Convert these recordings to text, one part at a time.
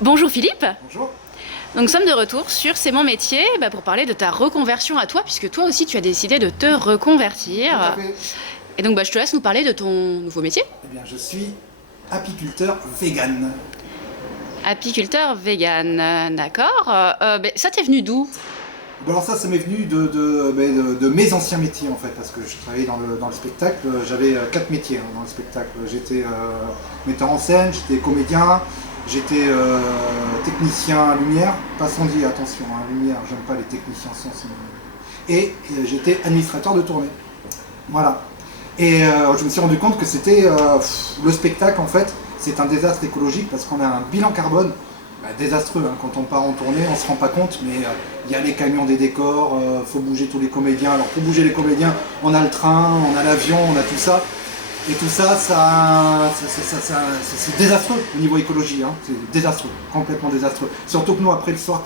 Bonjour Philippe, Bonjour. donc nous sommes de retour sur C'est mon métier pour parler de ta reconversion à toi, puisque toi aussi tu as décidé de te Tout à reconvertir. fait. Et donc je te laisse nous parler de ton nouveau métier. Eh bien, je suis apiculteur vegan. Apiculteur vegan, d'accord. Ça t'est venu d'où? Bon, alors ça m'est venu de mes anciens métiers en fait, parce que je travaillais dans le spectacle. J'avais 4 métiers dans le spectacle. J'étais metteur en scène, j'étais comédien, j'étais technicien lumière, pas son dit, attention, lumière, j'aime pas les techniciens son. Et j'étais administrateur de tournée. Voilà. Et je me suis rendu compte que c'était le spectacle en fait, c'est un désastre écologique parce qu'on a un bilan carbone désastreux. Quand on part en tournée, on se rend pas compte, mais il y a les camions des décors, faut bouger tous les comédiens. Alors pour bouger les comédiens, on a le train, on a l'avion, on a tout ça. Et tout ça, c'est désastreux au niveau écologie, c'est désastreux, complètement désastreux. Surtout que nous, après le soir,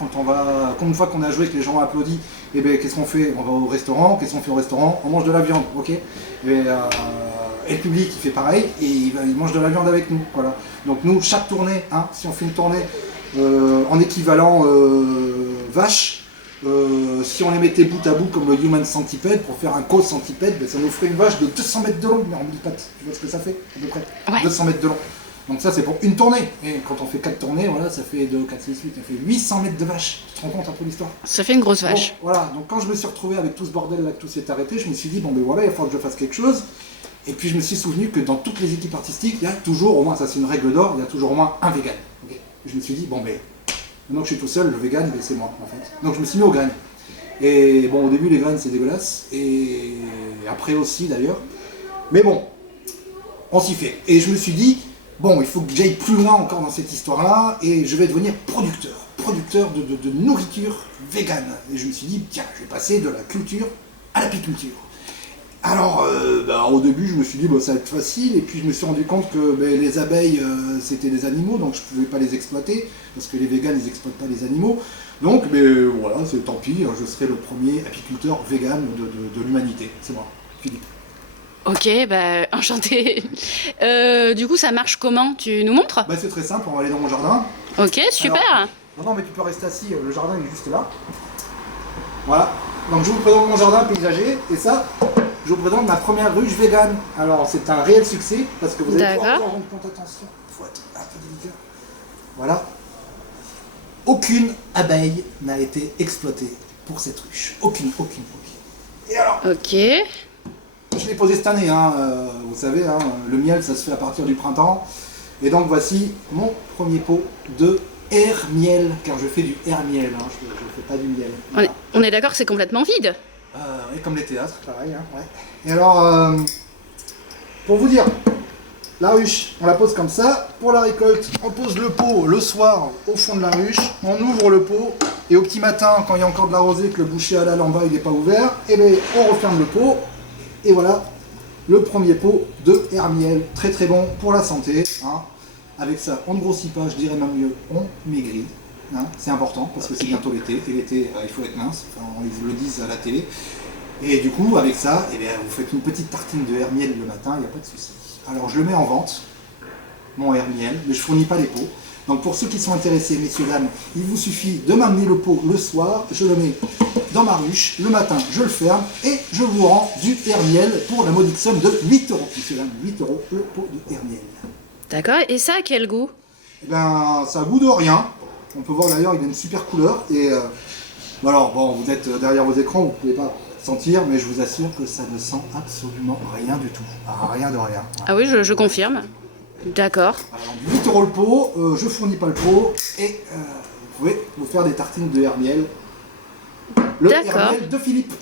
une fois qu'on a joué, que les gens ont applaudi, et qu'est-ce qu'on fait? On va au restaurant, qu'est-ce qu'on fait au restaurant? On mange de la viande, ok? Et le public, il fait pareil, et il mange de la viande avec nous, voilà. Donc nous, chaque tournée, si on fait une tournée en équivalent vache, si on les mettait bout à bout comme le Human Centipede pour faire un cause centipède, ça nous ferait une vache de 200 mètres de long, mais en 1000 pattes. Tu vois ce que ça fait à peu près? Ouais. 200 mètres de long. Donc ça c'est pour une tournée. Et quand on fait 4 tournées, voilà, ça fait 2, 4, 6, 8, ça fait 800 mètres de vache. Tu te rends compte un peu l'histoire? Ça fait une grosse Bon, vache. voilà, donc quand je me suis retrouvé avec tout ce bordel là, que tout s'est arrêté, je me suis dit, bon ben voilà, il va falloir que je fasse quelque chose. Et puis je me suis souvenu que dans toutes les équipes artistiques, il y a toujours, au moins ça c'est une règle d'or, il y a toujours au moins un vegan. Okay. Je me suis dit, bon ben, maintenant que je suis tout seul, le vegan, c'est moi en fait. Donc je me suis mis aux graines. Et bon, au début, les graines, c'est dégueulasse. Et après aussi, d'ailleurs. Mais bon, on s'y fait. Et je me suis dit, bon, il faut que j'aille plus loin encore dans cette histoire-là. Et je vais devenir producteur. Producteur de nourriture végane. Et je me suis dit, tiens, je vais passer de la culture à l'apiculture. Alors, au début, je me suis dit, ça va être facile. Et puis, je me suis rendu compte que les abeilles, c'était des animaux. Donc, je ne pouvais pas les exploiter. Parce que les véganes, ils n'exploitent pas les animaux. Donc, voilà, c'est tant pis, je serai le premier apiculteur vegan de l'humanité. C'est moi, Philippe. Ok, enchanté. Du coup, ça marche comment? Tu nous montres? C'est très simple, on va aller dans mon jardin. Ok, super. Alors, non, mais tu peux rester assis, le jardin il est juste là. Voilà. Donc, je vous présente mon jardin paysager, et ça, je vous présente ma première ruche vegan. Alors, c'est un réel succès, parce que vous allez pouvoir vous en rendre compte, attention, il faut être un peu délicat. Voilà. Aucune abeille n'a été exploitée pour cette ruche. Aucune. Et alors, Ok. je l'ai posé cette année, vous savez, le miel ça se fait à partir du printemps. Et donc voici mon premier pot de air miel, car je fais du air miel, je ne fais pas du miel. Voilà. On est d'accord que c'est complètement vide. Oui, comme les théâtres, pareil. Ouais. Et alors, pour vous dire, la ruche, on la pose comme ça. Pour la récolte, on pose le pot le soir au fond de la ruche. On ouvre le pot et au petit matin, quand il y a encore de la rosée, que le boucher halal en bas il n'est pas ouvert, on referme le pot. Et voilà le premier pot de air miel. Très très bon pour la santé. Avec ça, on ne grossit pas, je dirais même mieux, on maigrit. C'est important parce que c'est bientôt l'été. Et l'été, il faut être mince. On le dit à la télé. Et du coup, avec ça, vous faites une petite tartine de air miel le matin, il n'y a pas de souci. Alors je le mets en vente, mon air miel, mais je ne fournis pas les pots. Donc pour ceux qui sont intéressés, messieurs, dames, il vous suffit de m'amener le pot le soir, je le mets dans ma ruche, le matin je le ferme et je vous rends du air miel pour la modique somme de 8 €. Messieurs, dames, 8 € le pot de air miel. D'accord, et ça a quel goût? Ça a goût de rien. On peut voir d'ailleurs, il a une super couleur. Et alors, bon, vous êtes derrière vos écrans, vous ne pouvez pas sentir, mais je vous assure que ça ne sent absolument rien du tout. Rien de rien. Voilà. Ah oui, je confirme. D'accord. Alors, 8 € le pot, je fournis pas le pot, et vous pouvez vous faire des tartines de air miel. Le air miel de Philippe.